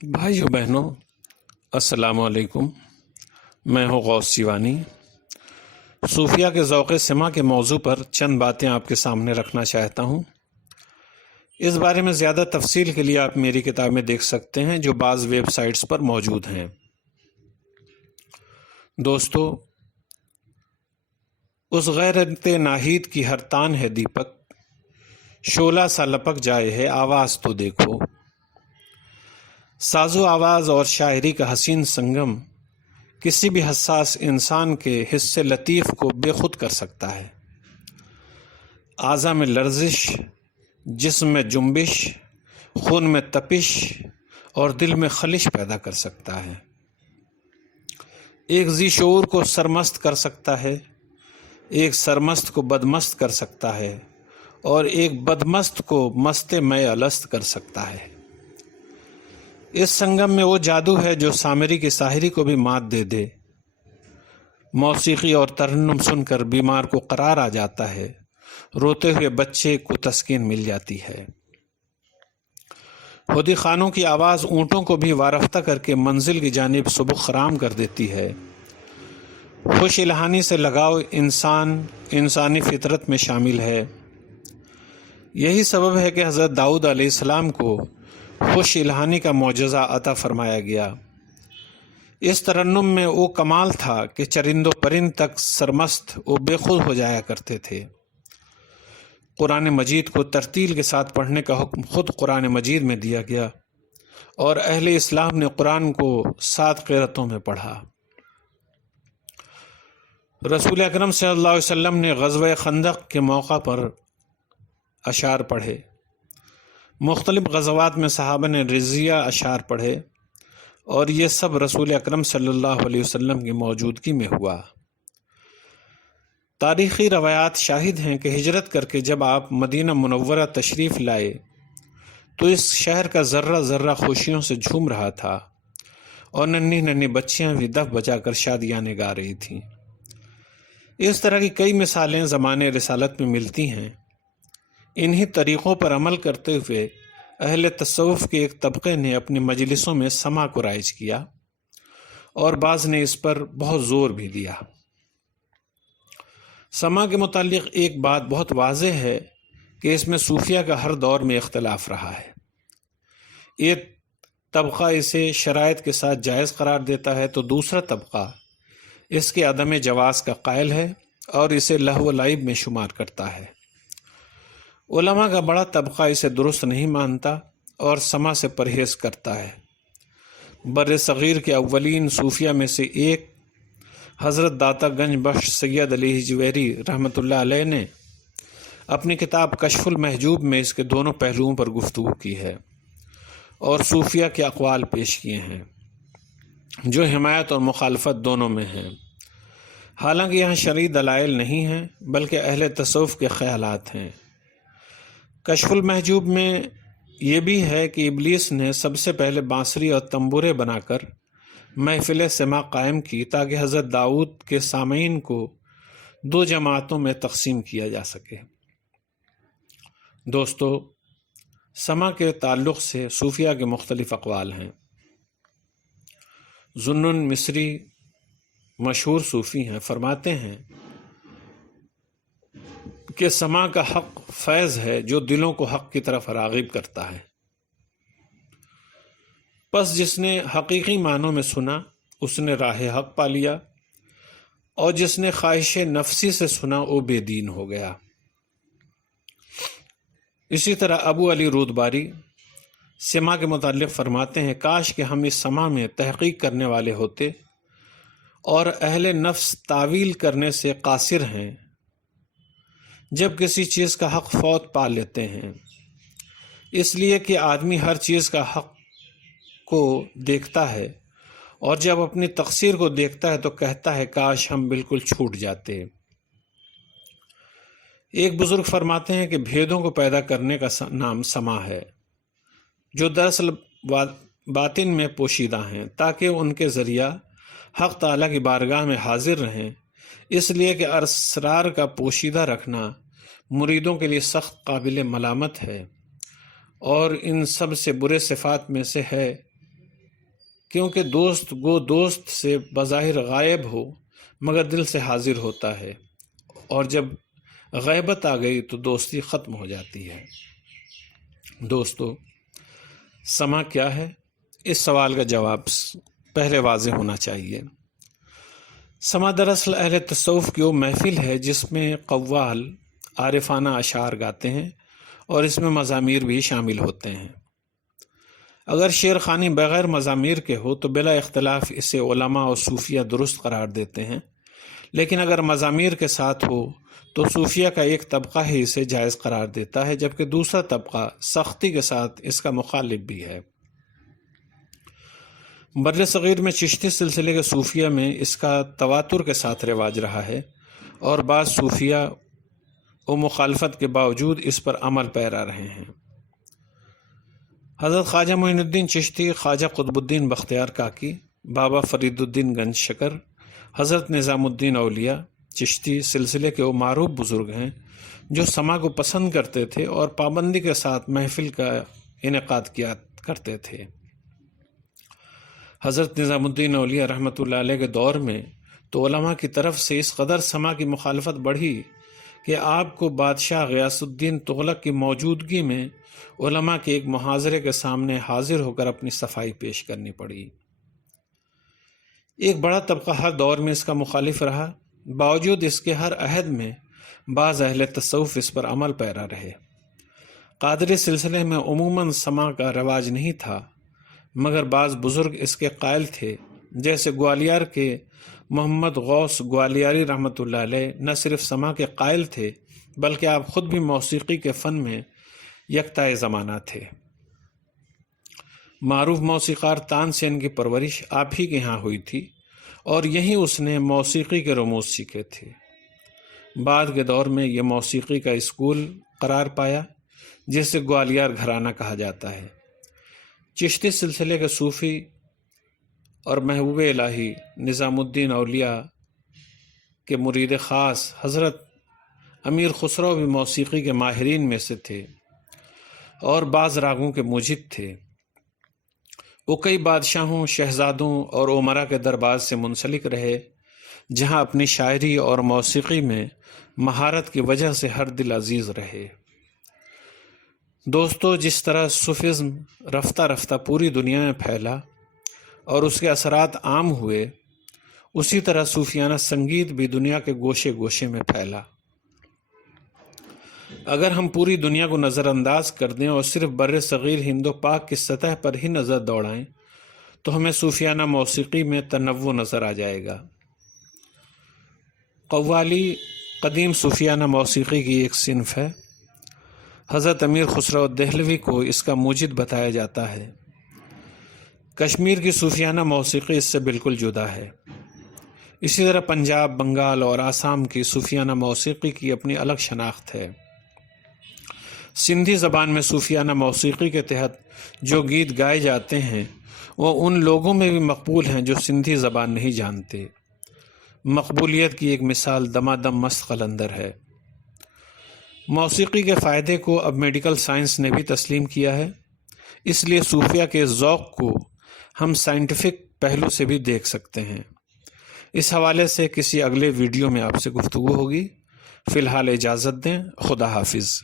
بھائیو بہنوں، السلام علیکم۔ میں ہوں غوث سیوانی۔ صوفیہ کے ذوق سماع کے موضوع پر چند باتیں آپ کے سامنے رکھنا چاہتا ہوں۔ اس بارے میں زیادہ تفصیل کے لیے آپ میری کتابیں دیکھ سکتے ہیں جو بعض ویب سائٹس پر موجود ہیں۔ دوستو، اس غیرت ناہید کی ہر تان ہے دیپک، شعلہ سا لپک جائے ہے آواز تو دیکھو۔ ساز و آواز اور شاعری کا حسین سنگم کسی بھی حساس انسان کے حصے لطیف کو بے خود کر سکتا ہے۔ اعضاء میں لرزش، جسم میں جنبش، خون میں تپش اور دل میں خلش پیدا کر سکتا ہے۔ ایک ذی شعور کو سرمست کر سکتا ہے، ایک سرمست کو بدمست کر سکتا ہے اور ایک بدمست کو مست میں الست کر سکتا ہے۔ اس سنگم میں وہ جادو ہے جو سامری کی ساحری کو بھی مات دے دے۔ موسیقی اور ترنم سن کر بیمار کو قرار آ جاتا ہے، روتے ہوئے بچے کو تسکین مل جاتی ہے۔ ہودی خانوں کی آواز اونٹوں کو بھی وارفتہ کر کے منزل کی جانب سبق خرام کر دیتی ہے۔ خوش الہانی سے لگاؤ انسانی فطرت میں شامل ہے۔ یہی سبب ہے کہ حضرت داؤد علیہ السلام کو خوش الہانی کا معجزہ عطا فرمایا گیا۔ اس ترنم میں وہ کمال تھا کہ چرند و پرند تک سرمست و بے خود ہو جایا کرتے تھے۔ قرآن مجید کو ترتیل کے ساتھ پڑھنے کا حکم خود قرآن مجید میں دیا گیا اور اہل اسلام نے قرآن کو 7 قرأتوں میں پڑھا۔ رسول اکرم صلی اللہ علیہ وسلم نے غزوہ خندق کے موقع پر اشعار پڑھے۔ مختلف غزوات میں صحابہ نے رضیہ اشعار پڑھے اور یہ سب رسول اکرم صلی اللہ علیہ وسلم کی موجودگی میں ہوا۔ تاریخی روایات شاہد ہیں کہ ہجرت کر کے جب آپ مدینہ منورہ تشریف لائے تو اس شہر کا ذرہ ذرہ خوشیوں سے جھوم رہا تھا اور ننھی ننھی بچیاں بھی دف بجا کر شادیانے گا رہی تھیں۔ اس طرح کی کئی مثالیں زمانے رسالت میں ملتی ہیں۔ انہی طریقوں پر عمل کرتے ہوئے اہل تصوف کے ایک طبقے نے اپنی مجلسوں میں سماع کو رائج کیا اور بعض نے اس پر بہت زور بھی دیا۔ سماع کے متعلق ایک بات بہت واضح ہے کہ اس میں صوفیہ کا ہر دور میں اختلاف رہا ہے۔ ایک طبقہ اسے شرائط کے ساتھ جائز قرار دیتا ہے تو دوسرا طبقہ اس کے عدم جواز کا قائل ہے اور اسے لہو و لعب میں شمار کرتا ہے۔ علماء کا بڑا طبقہ اسے درست نہیں مانتا اور سماع سے پرہیز کرتا ہے۔ بر صغیر کے اولین صوفیہ میں سے ایک حضرت داتا گنج بخش سید علی ہجویری رحمۃ اللہ علیہ نے اپنی کتاب کشف المحجوب میں اس کے دونوں پہلوؤں پر گفتگو کی ہے اور صوفیہ کے اقوال پیش کیے ہیں جو حمایت اور مخالفت دونوں میں ہیں۔ حالانکہ یہاں شرعی دلائل نہیں ہیں بلکہ اہل تصوف کے خیالات ہیں۔ کشف المحجوب میں یہ بھی ہے کہ ابلیس نے سب سے پہلے بانسری اور تنبورے بنا کر محفل سماع قائم کی تاکہ حضرت داؤد کے سامعین کو 2 جماعتوں میں تقسیم کیا جا سکے۔ دوستو، سماع کے تعلق سے صوفیہ کے مختلف اقوال ہیں۔ ذوالنون مصری مشہور صوفی ہیں، فرماتے ہیں کہ سماع کا حق فیض ہے جو دلوں کو حق کی طرف راغب کرتا ہے۔ پس جس نے حقیقی معنوں میں سنا اس نے راہ حق پا لیا اور جس نے خواہش نفسی سے سنا وہ بے دین ہو گیا۔ اسی طرح ابو علی رودباری سماع کے متعلق فرماتے ہیں، کاش کہ ہم اس سماع میں تحقیق کرنے والے ہوتے اور اہل نفس تعویل کرنے سے قاصر ہیں۔ جب کسی چیز کا حق فوت پا لیتے ہیں، اس لیے کہ آدمی ہر چیز کا حق کو دیکھتا ہے اور جب اپنی تقصیر کو دیکھتا ہے تو کہتا ہے کاش ہم بالکل چھوٹ جاتے۔ ایک بزرگ فرماتے ہیں کہ بھیدوں کو پیدا کرنے کا نام سماع ہے جو دراصل باطن میں پوشیدہ ہیں تاکہ ان کے ذریعہ حق تعالیٰ کی بارگاہ میں حاضر رہیں۔ اس لیے کہ اسرار کا پوشیدہ رکھنا مریدوں کے لیے سخت قابل ملامت ہے اور ان سب سے برے صفات میں سے ہے کیونکہ دوست گو دوست سے بظاہر غائب ہو مگر دل سے حاضر ہوتا ہے، اور جب غیبت آ گئی تو دوستی ختم ہو جاتی ہے۔ دوستو، سما کیا ہے؟ اس سوال کا جواب پہلے واضح ہونا چاہیے۔ سما دراصل اہل تصوف کی وہ محفل ہے جس میں قوال عارفانہ اشعار گاتے ہیں اور اس میں مزامیر بھی شامل ہوتے ہیں۔ اگر شعر خوانی بغیر مزامیر کے ہو تو بلا اختلاف اسے علماء اور صوفیہ درست قرار دیتے ہیں، لیکن اگر مزامیر کے ساتھ ہو تو صوفیہ کا ایک طبقہ ہی اسے جائز قرار دیتا ہے، جبکہ دوسرا طبقہ سختی کے ساتھ اس کا مخالف بھی ہے۔ بر صغیر میں چشتی سلسلے کے صوفیہ میں اس کا تواتر کے ساتھ رواج رہا ہے، اور بعض صوفیہ و مخالفت کے باوجود اس پر عمل پیرا رہے ہیں۔ حضرت خواجہ معین الدین چشتی، خواجہ قطب الدین بختیار کاکی، بابا فرید الدین گنج شکر، حضرت نظام الدین اولیاء چشتی سلسلے کے وہ معروف بزرگ ہیں جو سما کو پسند کرتے تھے اور پابندی کے ساتھ محفل کا انعقاد کیا کرتے تھے۔ حضرت نظام الدین اولیاء رحمۃ اللہ علیہ کے دور میں تو علماء کی طرف سے اس قدر سما کی مخالفت بڑھی کہ آپ کو بادشاہ غیاث الدین تغلق کی موجودگی میں علماء کے ایک محاضرے کے سامنے حاضر ہو کر اپنی صفائی پیش کرنی پڑی۔ ایک بڑا طبقہ ہر دور میں اس کا مخالف رہا، باوجود اس کے ہر عہد میں بعض اہل تصوف اس پر عمل پیرا رہے۔ قادری سلسلے میں عموماً سما کا رواج نہیں تھا، مگر بعض بزرگ اس کے قائل تھے، جیسے گوالیار کے محمد غوث گوالیاری رحمۃ اللہ علیہ نہ صرف سما کے قائل تھے بلکہ آپ خود بھی موسیقی کے فن میں یکتائے زمانہ تھے۔ معروف موسیقار تان سین کی پرورش آپ ہی کے ہاں ہوئی تھی اور یہیں اس نے موسیقی کے رموز سیکھے تھے۔ بعد کے دور میں یہ موسیقی کا اسکول قرار پایا جسے گوالیار گھرانہ کہا جاتا ہے۔ چشتی سلسلے کے صوفی اور محبوب الہی نظام الدین اولیاء کے مرید خاص حضرت امیر خسرو بھی موسیقی کے ماہرین میں سے تھے اور بعض راگوں کے مجید تھے۔ وہ کئی بادشاہوں، شہزادوں اور امراء کے دربار سے منسلک رہے، جہاں اپنی شاعری اور موسیقی میں مہارت کی وجہ سے ہر دل عزیز رہے۔ دوستو، جس طرح صوفیزم رفتہ رفتہ پوری دنیا میں پھیلا اور اس کے اثرات عام ہوئے، اسی طرح صوفیانہ سنگیت بھی دنیا کے گوشے گوشے میں پھیلا۔ اگر ہم پوری دنیا کو نظر انداز کر دیں اور صرف بر صغیر ہند و پاک کی سطح پر ہی نظر دوڑائیں تو ہمیں صوفیانہ موسیقی میں تنوع نظر آ جائے گا۔ قوالی قدیم صوفیانہ موسیقی کی ایک صنف ہے۔ حضرت امیر خسرو دہلوی کو اس کا موجد بتایا جاتا ہے۔ کشمیر کی صوفیانہ موسیقی اس سے بالکل جدا ہے۔ اسی طرح پنجاب، بنگال اور آسام کی صوفیانہ موسیقی کی اپنی الگ شناخت ہے۔ سندھی زبان میں صوفیانہ موسیقی کے تحت جو گیت گائے جاتے ہیں وہ ان لوگوں میں بھی مقبول ہیں جو سندھی زبان نہیں جانتے۔ مقبولیت کی ایک مثال دمادم مست قلندر ہے۔ موسیقی کے فائدے کو اب میڈیکل سائنس نے بھی تسلیم کیا ہے، اس لیے صوفیہ کے ذوق کو ہم سائنٹیفک پہلو سے بھی دیکھ سکتے ہیں۔ اس حوالے سے کسی اگلے ویڈیو میں آپ سے گفتگو ہوگی۔ فی الحال اجازت دیں، خدا حافظ۔